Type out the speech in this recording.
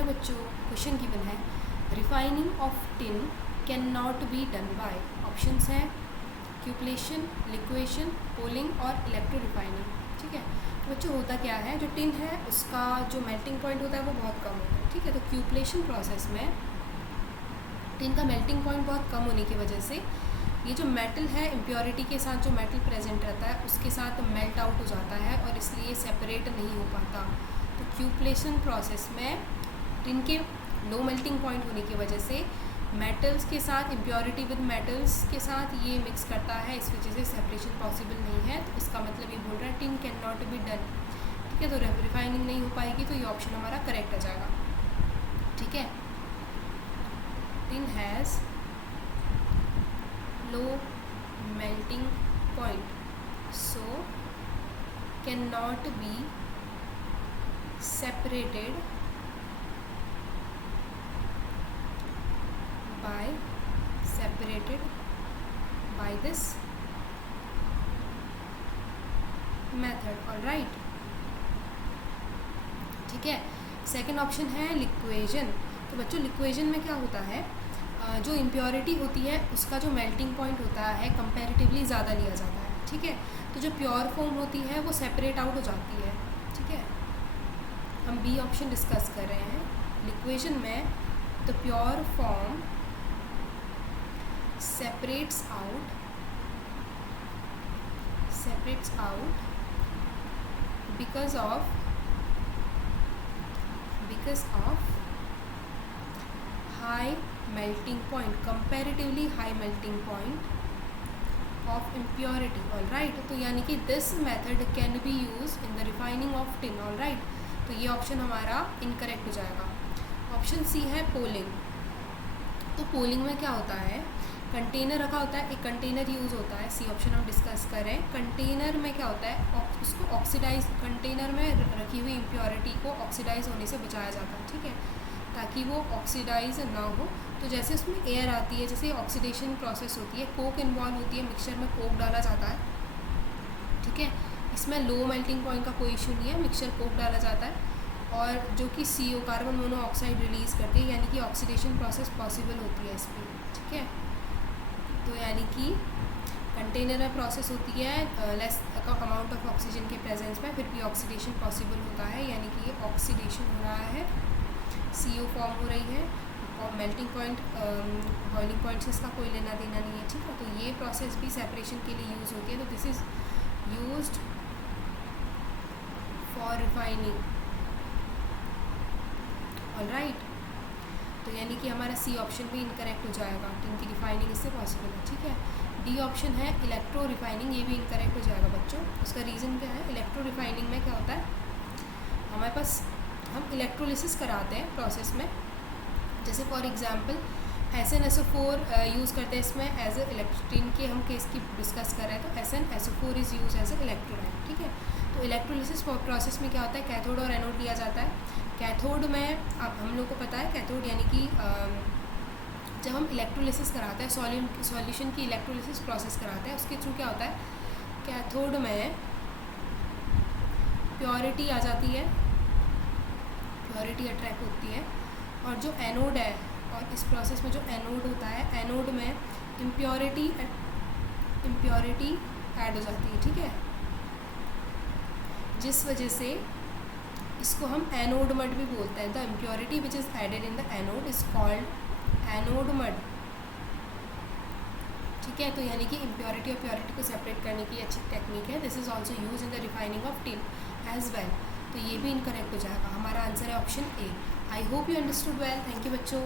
Hello बच्चों, question given है refining of tin can not be done by. Options हैं क्यूपलेशन, liquation, polling और electro refining. ठीक है, तो बच्चों होता क्या है, जो टिन है उसका जो मेल्टिंग पॉइंट होता है वो बहुत कम होता है। ठीक है, तो क्यूपलेशन प्रोसेस में टिन का मेल्टिंग पॉइंट बहुत कम होने की वजह से ये जो मेटल है इम्प्योरिटी के साथ जो मेटल प्रेजेंट रहता है उसके साथ मेल्ट आउट हो जाता है और इसलिए सेपरेट नहीं हो पाता। तो क्यूपलेशन प्रोसेस में टिन के लो मेल्टिंग पॉइंट होने की वजह से मेटल्स के साथ इम्प्योरिटी विद मेटल्स के साथ ये मिक्स करता है, इस वजह से सेपरेशन पॉसिबल नहीं है। तो इसका मतलब ये बोल रहा है tin can not be done. ठीक है, तो रिफाइनिंग नहीं हो पाएगी, तो ये ऑप्शन हमारा करेक्ट आ जाएगा। ठीक है, tin has low melting point so can not be separated by this method। All right, ठीक है। सेकेंड ऑप्शन है लिक्वेशन। तो बच्चों लिक्वेशन में क्या होता है, जो इम्प्योरिटी होती है उसका जो मेल्टिंग पॉइंट होता है कंपैरेटिवली ज़्यादा लिया जाता है। ठीक है, तो जो प्योर फॉर्म होती है वो सेपरेट आउट हो जाती है। ठीक है, हम बी ऑप्शन डिस्कस कर रहे हैं। लिक्वेशन में the pure form separates out because of high melting point, comparatively high melting point of impurity। all right, तो यानी कि this method can be used in the refining of tin। all right, तो ये option हमारा incorrect हो जाएगा। Option C है polling. तो पोलिंग में क्या होता है, कंटेनर रखा होता है, एक कंटेनर यूज़ होता है। सी ऑप्शन हम डिस्कस करें। कंटेनर में क्या होता है, उसको ऑक्सीडाइज, कंटेनर में रखी हुई इम्प्योरिटी को ऑक्सीडाइज होने से बचाया जाता है। ठीक है, ताकि वो ऑक्सीडाइज ना हो। तो जैसे उसमें एयर आती है, जैसे ऑक्सीडेशन प्रोसेस होती है, कोक इन्वॉल्व होती है, मिक्सचर में कोक डाला जाता है। ठीक है, इसमें लो मेल्टिंग पॉइंट का कोई इशू नहीं है, मिक्सचर कोक डाला जाता है और जो कि CO कार्बन मोनोऑक्साइड रिलीज़ करती है, यानी कि ऑक्सीडेशन प्रोसेस पॉसिबल होती है इसमें। ठीक है, तो यानी कि कंटेनर में प्रोसेस होती है लेस अमाउंट ऑफ ऑक्सीजन के प्रेजेंस में, फिर भी ऑक्सीडेशन पॉसिबल होता है, यानी कि ये ऑक्सीडेशन हो रहा है, CO फॉर्म हो रही है और मेल्टिंग पॉइंट बॉइलिंग पॉइंट से इसका कोई लेना देना नहीं है। ठीक है, तो ये प्रोसेस भी सेपरेशन के लिए यूज़ होती है। तो this is used for refining. All right, तो यानी कि हमारा सी ऑप्शन भी इनकरेक्ट हो जाएगा, टिन की रिफाइनिंग इससे पॉसिबल है। ठीक है, डी ऑप्शन है इलेक्ट्रो रिफाइनिंग, ये भी इनकरेक्ट हो जाएगा बच्चों। उसका रीज़न क्या है, इलेक्ट्रो रिफाइनिंग में क्या होता है, हमारे पास हम इलेक्ट्रोलिसिस कराते हैं प्रोसेस में। जैसे फॉर एग्जांपल SnSO4 यूज़ करते हैं इसमें एज ए इलेक्ट्रिन के हम केस की डिस्कस कर रहे हैं, तो SnSO4 is use as a electrolyte. ठीक है, तो इलेक्ट्रोलिसिस प्रोसेस में क्या होता है, कैथोड और एनोड लिया जाता है। कैथोड में अब हम लोग को पता है, कैथोड यानी कि जब हम इलेक्ट्रोलिसिस कराते हैं, सॉल्यूशन की इलेक्ट्रोलिसिस प्रोसेस कराते हैं, उसके थ्रू क्या होता है, कैथोड में प्योरिटी आ जाती है, प्योरिटी अट्रैक्ट होती है, और जो एनोड है, और इस प्रोसेस में जो एनोड होता है, एनोड में इम्प्योरिटी ऐड हो जाती है। ठीक है, जिस वजह से इसको हम एनोड मड भी बोलते हैं। The impurity which is added in the anode is called anode mud. ठीक है, तो यानी कि इम्प्योरिटी और प्योरिटी को सेपरेट करने की अच्छी टेक्निक है। This is also use in the refining of tin as well. तो ये भी इनकरेक्ट हो जाएगा। हमारा आंसर है option A. I hope you understood well. Thank you बच्चों।